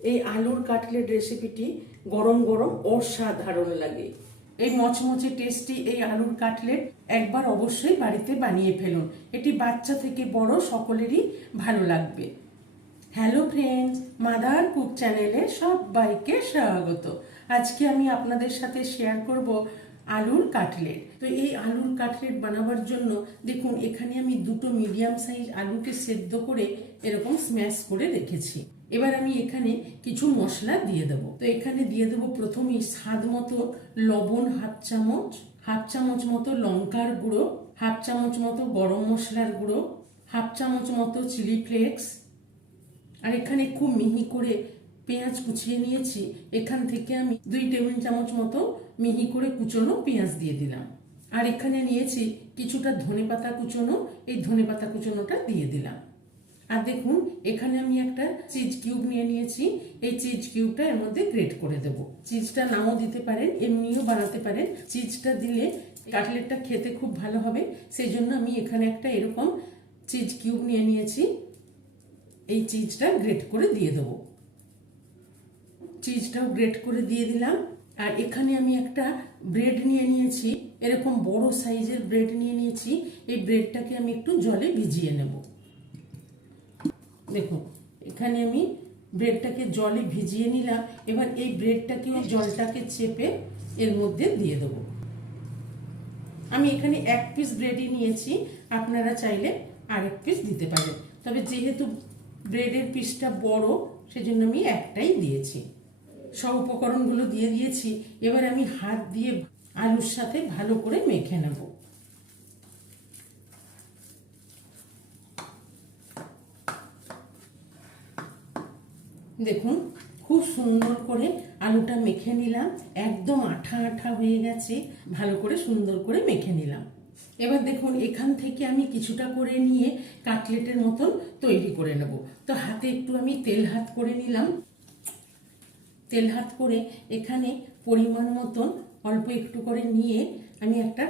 এই আলুর কাটলেট রেসিপিটি গরম গরম অসাধারণ লাগে। এই মচমচে টেস্টি এই আলুর কাটলেট একবার অবশ্যই বাড়িতে বানিয়ে ফেলুন। এটি বাচ্চা থেকে বড় সকলেরই ভালো লাগবে। হ্যালো ফ্রেন্ডস, মাদার কুক চ্যানেলে সবাইকে স্বাগত। আজকে আমি আপনাদের সাথে শেয়ার করব আলুর কাটলেট। তো এই আলুর কাটলেট বানাবার জন্য দেখুন, এখানে আমি দুটো মিডিয়াম সাইজ আলুকে সেদ্ধ করে এরকম স্ম্যাশ করে রেখেছি। এবার আমি এখানে কিছু মশলা দিয়ে দেবো। তো এখানে দিয়ে দেবো প্রথমেই স্বাদ মতো লবণ হাফ চামচ মতো লঙ্কার গুঁড়ো, হাফ চামচ মতো গরম মশলার গুঁড়ো, হাফ চামচ মতো চিলি ফ্লেক্স, আর এখানে খুব মিহি করে পেঁয়াজ কুচিয়ে নিয়েছি। এখান থেকে আমি 2 টেবিল চামচ মতো মিহি করে কুচোনো পেঁয়াজ দিয়ে দিলাম। আর এখানে নিয়েছি কিছুটা ধনেপাতা কুচোনো, এই ধনেপাতা কুচোনোটা দিয়ে দিলাম। আর দেখুন, এখানে আমি একটা চিজ কিউব নিয়ে নিয়েছি। এই চিজ কিউবটা এর মধ্যে গ্রেট করে দেব। চিজটা নাও দিতে পারেন, এমনিও বানাতে পারেন। চিজটা দিলে কাটলেটটা খেতে খুব ভালো হবে, সেই জন্য আমি এখানে একটা এরকম চিজ কিউব নিয়ে নিয়েছি। এই চিজটা গ্রেট করে দিয়ে দেবো। চিজটাও গ্রেট করে দিয়ে দিলাম। আর এখানে আমি একটা ব্রেড নিয়ে নিয়েছি, এরকম বড় সাইজের ব্রেড নিয়ে নিয়েছি। এই ব্রেডটাকে আমি একটু জলে ভিজিয়ে নেব। দেখুন, এখানে আমি ব্রেডটাকে জলে ভিজিয়ে নিলাম। এবার এই ব্রেডটাকে জলটাকে চেপে এর মধ্যে দিয়ে দেবো। আমি এখানে 1 পিস ব্রেডই নিয়েছি, আপনারা চাইলে আরেক পিস দিতে পারেন, তবে যেহেতু ব্রেডের পিসটা বড় সেজন্য আমি একটাই দিয়েছি। সব উপকরণগুলো দিয়ে দিয়েছি। এবার আমি হাত দিয়ে আলুর সাথে ভালো করে মেখে নেব। দেখুন, খুব সুন্দর করে আলুটা মেখে নিলাম। একদম আঠা আঠা হয়ে গেছে, ভালো করে সুন্দর করে মেখে নিলাম। এবার দেখুন, এখান থেকে আমি কিছুটা করে নিয়ে কাটলেটের মতন তৈরি করে নেব। তো হাতে একটু আমি তেল হাত করে নিলাম। তেল হাত করে এখানে পরিমাণ মতন অল্প একটু করে নিয়ে আমি একটা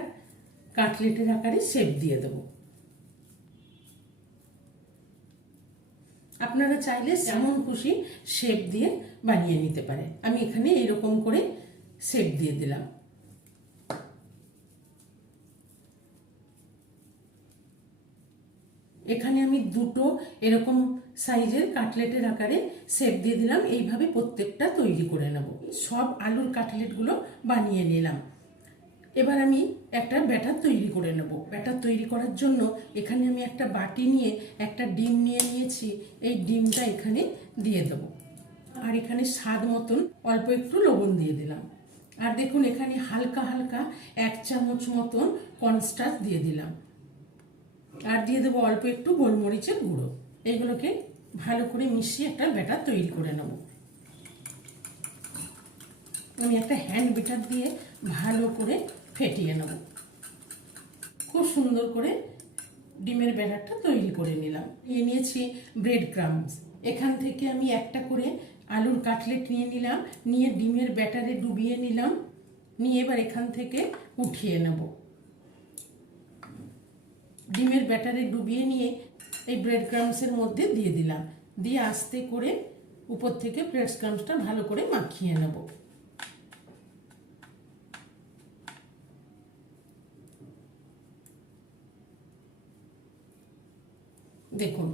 কাটলেটের আকারে শেপ দিয়ে দেব। আপনারা চাইলে যেমন খুশি শেপ দিয়ে বানিয়ে নিতে পারেন। আমি এখানে এরকম করে শেপ দিয়ে দিলাম। এখানে আমি দুটো এরকম সাইজের কাটলেটের আকারে শেপ দিয়ে দিলাম। এইভাবে প্রত্যেকটা তৈরি করে নেব। সব আলুর কাটলেটগুলো বানিয়ে নিলাম। এবার আমি একটা ব্যাটার তৈরি করে নেব। ব্যাটার তৈরি করার জন্য এখানে আমি একটা বাটি নিয়ে একটা ডিম নিয়ে নিয়েছি। এই ডিমটা এখানে দিয়ে দেব। আর এখানে স্বাদ মতন অল্প একটু লবণ দিয়ে দিলাম। আর দেখুন, এখানে হালকা হালকা 1 চামচ মতন কর্নস্টার্চ দিয়ে দিলাম। আর দিয়ে দেবো অল্প একটু গোলমরিচের গুঁড়ো। এগুলোকে ভালো করে মিশিয়ে একটা ব্যাটার তৈরি করে নেব। আমি একটা হ্যান্ড বিটার দিয়ে ভালো করে ফেটিয়ে নেব। খুব সুন্দর করে ডিমের ব্যাটারটা তৈরি করে নিলাম। নিয়েছি ব্রেড ক্রাম্বস। এখান থেকে আমি একটা করে আলুর কাটলেট নিয়ে নিলাম, নিয়ে ডিমের ব্যাটারে ডুবিয়ে নিলাম। নিয়ে এবার এখান থেকে উঠিয়ে নেব। ডিমের ব্যাটারে ডুবিয়ে নিয়ে এই ব্রেড ক্রাম্বসের মধ্যে দিয়ে দিলাম। দিয়ে আস্তে করে উপর থেকে ব্রেড ক্রাম্বসটা ভালো করে মাখিয়ে নেব। দেখুন,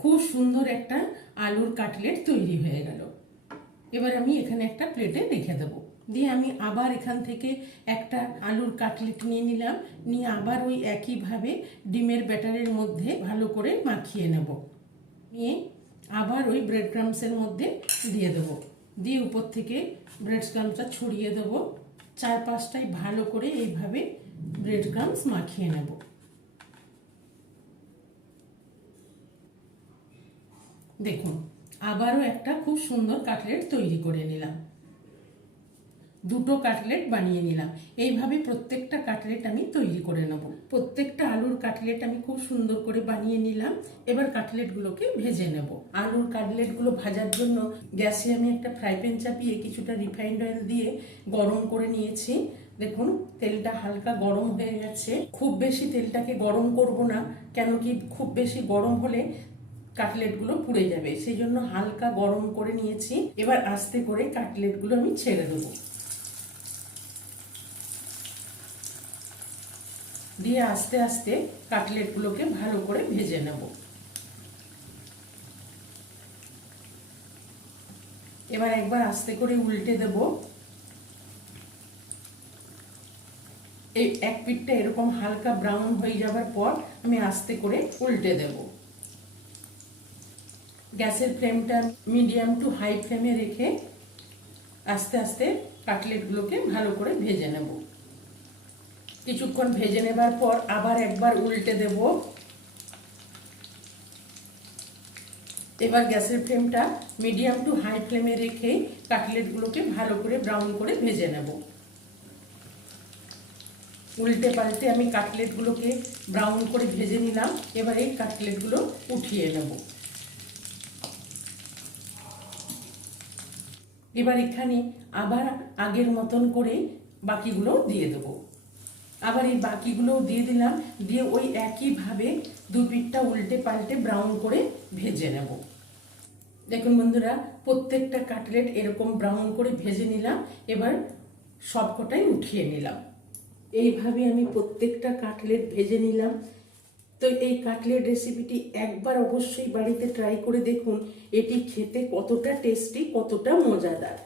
খুব সুন্দর একটা আলুর কাটলেট তৈরি হয়ে গেল। এবার আমি এখানে একটা প্লেটে রেখে দেবো। দিয়ে আমি আবার এখান থেকে একটা আলুর কাটলেট নিয়ে নিলাম। নিয়ে আবার ওই একইভাবে ডিমের ব্যাটারের মধ্যে ভালো করে মাখিয়ে নেব। নিয়ে আবার ওই ব্রেড ক্রাম্বসের মধ্যে দিয়ে দেবো। দিয়ে উপর থেকে ব্রেড ক্রাম্বসটা ছড়িয়ে দেবো। 4-5টাই ভালো করে এইভাবে ব্রেড ক্রাম্বস মাখিয়ে নেব। দেখুন, আবারও একটা খুব সুন্দর কাটলেট তৈরি করে নিলাম। দুটো কাটলেট বানিয়ে নিলাম। এইভাবে প্রত্যেকটা কাটলেট আমি তৈরি করে নেব। প্রত্যেকটা আলুর কাটলেট আমি খুব সুন্দর করে বানিয়ে নিলাম। এবার কাটলেটগুলোকে ভেজে নেব। আলুর কাটলেটগুলো ভাজার জন্য গ্যাসে আমি একটা ফ্রাই প্যান চাপিয়ে কিছুটা রিফাইন্ড অয়েল দিয়ে গরম করে নিয়েছি। দেখুন, তেলটা হালকা গরম হয়ে গেছে। খুব বেশি তেলটাকে গরম করব না, কেন কি খুব বেশি গরম হলে কাটলেটগুলো পুড়ে যাবে, সেই জন্য হালকা গরম করে নিয়েছি। এবার আস্তে করে কাটলেটগুলো আমি ছেড়ে দেবো, দিয়ে আস্তে আস্তে কাটলেটগুলোকে ভালো করে ভেজে নেব। এবার একবার আস্তে করে উল্টে দেব। এই এক পিঠটা এরকম হালকা ব্রাউন হয়ে যাবার পর আমি আস্তে করে উল্টে দেব। গ্যাসের ফ্লেমটা মিডিয়াম টু হাই ফ্লেমে রেখে আস্তে আস্তে কাটলেটগুলোকে ভালো করে ভেজে নেব। কিছুক্ষণ ভেজে নেবার পর আবার একবার উল্টে দেব। এবার গ্যাসের ফ্লেমটা মিডিয়াম টু হাই ফ্লেমে রেখে কাটলেটগুলোকে ভালো করে ব্রাউন করে ভেজে নেব। উল্টে পাল্টে আমি কাটলেটগুলোকে ব্রাউন করে ভেজে নিলাম। এবার এই কাটলেটগুলো উঠিয়ে নেব। এবার এখানে আবার আগের মতন করে বাকিগুলো দিয়ে দেবো। আবার এই বাকিগুলো দিয়ে দিলাম, দিয়ে ওই একইভাবে দু পিঠটা উল্টে পাল্টে ব্রাউন করে ভেজে নেব। দেখুন বন্ধুরা, প্রত্যেকটা কাটলেট এরকম ব্রাউন করে ভেজে নিলাম। এবার সবকটাই উঠিয়ে নিলাম। এইভাবে আমি প্রত্যেকটা কাটলেট ভেজে নিলাম। তো এই কাটলেট রেসিপিটি একবার অবশ্যই বাড়িতে ট্রাই করে দেখুন, এটি খেতে কতটা টেস্টি, কতটা মজাদার।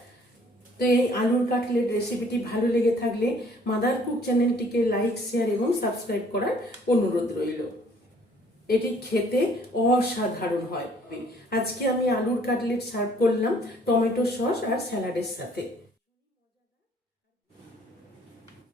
তো এই আলুর কাটলেট রেসিপিটি ভালো লেগে থাকলে মাদার কুক চ্যানেলটিকে লাইক, শেয়ার এবং সাবস্ক্রাইব করার অনুরোধ রইল। এটি খেতে অসাধারণ হয়। আজকে আমি আলুর কাটলেট সার্ভ করলাম টমেটো সস আর স্যালাডের সাথে।